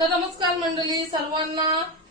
तर नमस्कार मंडळी, सर्वांना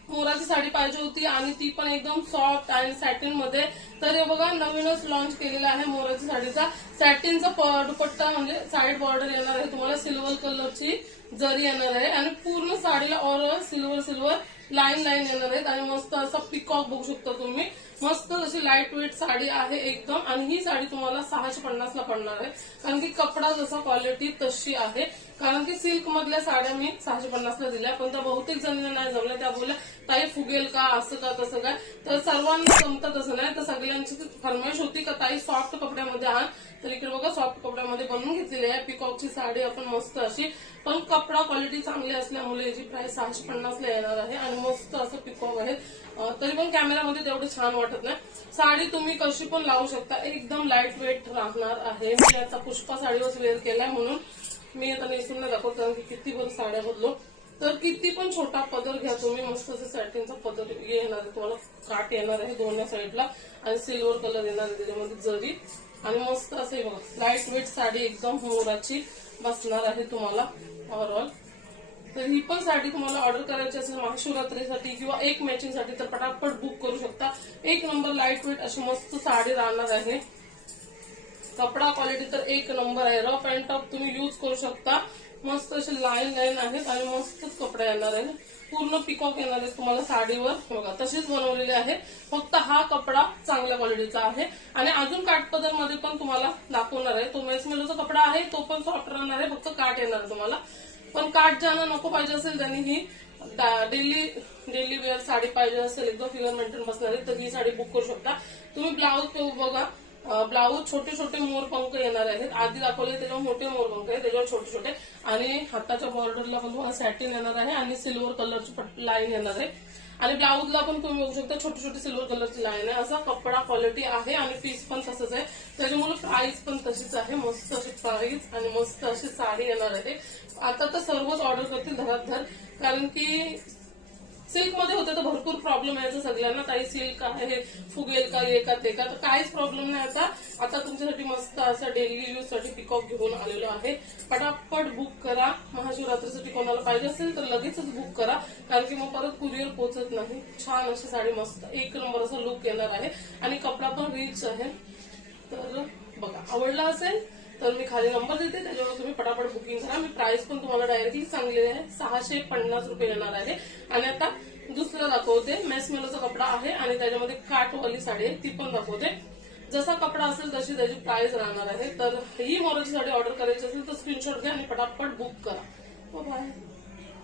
मोराची साडी पाहिजे होती आणि ती पण एकदम सॉफ्ट आणि सॅटिन मध्ये. तर हे बघा, नवीनच लॉन्च केलेला आहे मोराची साडीचा सॅटिनचा दुपट्टा, म्हणजे साइड बॉर्डर येणार आहे तुम्हाला, सिल्वर कलरची जरी येणार आहे आणि पूर्ण साडीला ऑल सिल्वर लाईन येणार आहेत आणि मस्त असा पिकॉक बघू शकता तुम्ही. मस्त अशी लाईट वेट साडी आहे एकदम, आणि ही साडी तुम्हाला 650 ला पडणार आहे, कारण की कपडा जसा क्वालिटी तशी आहे. कारण की सिल्क मधल्या साड्या मी 650 ला दिल्या, पण त्या बहुतेक जणांना नाही जमल्या. त्या बोलल्या ताई फुगेल का, असं का तसं काय. तर सर्वांना जमतं तसं नाही. तर सगळ्यांची फरमाईश होती का ताई सॉफ्ट कपड्यामध्ये आण, तर इकडे बघा सॉफ्ट कपड्यामध्ये बनवून घेतलेली आहे पिकॉकची साडी आपण मस्त अशी. पण कपडा क्वालिटी चांगली असल्यामुळे याची प्राइस 650 ला येणार आहे आणि मस्त असं पिकॉक आहे. तरी पण कॅमेरामध्ये तेवढं छान वाटत नाही. साडी तुम्ही कशी पण लावू शकता, एकदम लाईट वेट राहणार आहे. मी आता पुष्पा साडीवर वेअर केलाय म्हणून मी आता नेसून नाही दाखवत, कारण की किती भर साड्या बदलो. तर किती पण छोटा पदर घ्या तुम्ही, मस्त असं सॅटिनचा पदर येणार आहे तुम्हाला, काट येणार आहे दोन्ही साईडला आणि सिल्वर कलर येणार आहे त्याच्यामध्ये जरी, आणि मस्त असे बघा लाईट वेट साडी एकदम मोराची बसणार आहे तुम्हाला ओव्हरऑल. तर ही पण साडी तुम्हाला ऑर्डर करायची असेल महाशिवरात्रीसाठी किंवा एक मॅचिंग साठी, तर पटापट बुक करू शकता. एक नंबर लाईट वेट अशी मस्त साडी राहणार आहे. कपडा क्वालिटी तर एक नंबर आहे. रफ अँड टफ तुम्ही यूज करू शकता. मस्त असे लाईन आहेत आणि मस्तच कपडा येणार आहे. पूर्ण पिकॉक येणार आहे तुम्हाला साडीवर, बघा तशीच बनवलेली आहे. फक्त हा कपडा चांगल्या क्वालिटीचा आहे आणि अजून काठपदर मध्ये पण तुम्हाला दाखवणार आहे. तो मेसमेलोचा कपडा आहे, तो पण सॉफ्ट राहणार आहे, फक्त काठ येणार आहे तुम्हाला. पण काठ ज्यांना नको पाहिजे असेल त्यांनी ही डेली वेअर साडी पाहिजे असेल, एकदम फिगर मेंटेन बसणार आहे, तर ही साडी बुक करू शकता तुम्ही. ब्लाऊज बघा, ब्लाऊज छोटे छोटे मोरपंख येणार आहेत. आधी दाखवले त्याच्यावर मोठे मोरपंख आहे, त्याच्यावर छोटे छोटे, आणि हाताच्या बॉर्डरला पण तुम्हाला सॅटिन येणार आहे आणि सिल्वर कलरची लाईन येणार आहे. आणि ब्लाऊजला पण तुम्ही बघू शकता छोटी छोटी सिल्वर कलरची लाईन आहे. असा कपडा क्वालिटी आहे आणि पीस पण तसंच आहे, त्याच्यामुळे प्राइस पण तशीच आहे. मस्त अशी प्राइस आणि मस्त अशी साडी येणार आहे. आता तर सर्वच ऑर्डर करतील धराधर, कारण की सिल्क मध्ये होते तर भरपूर प्रॉब्लेम यायचा सगळ्यांना, ताई सिल्क आहे फुगेल का, ये का ते का, तर काहीच प्रॉब्लेम नाही. आता तुमच्यासाठी मस्त असं डेली यूज साठी पिकॉक घेऊन आलेलो आहे. पटापट बुक करा. महाशिवरात्रीसाठी कोणाला पाहिजे असेल तर लगेचच बुक करा, कारण की मग परत कुरिअर पोहोचत नाही. छान अशी साडी मस्त एक नंबर असा लुक येणार आहे आणि कपडा पण रिच आहे. तर बघा, आवडला असेल तर मी खाली नंबर देते, त्याच्यावर तुम्ही पटापट बुकिंग करा. मी प्राइस पण तुम्हाला डायरेक्टली सांगलेली आहे, 650 रुपये येणार आहे. आणि आता दुसरं दाखवते, मेसमेलोचा कपडा आहे आणि त्याच्यामध्ये काठवाली साडी आहे, ती पण दाखवते. जसा कपडा असेल तशी त्याची प्राइस राहणार आहे. तर ही मोराची साडी ऑर्डर करायची असेल तर स्क्रीनशॉट घ्या आणि पटापट बुक करा. बाय.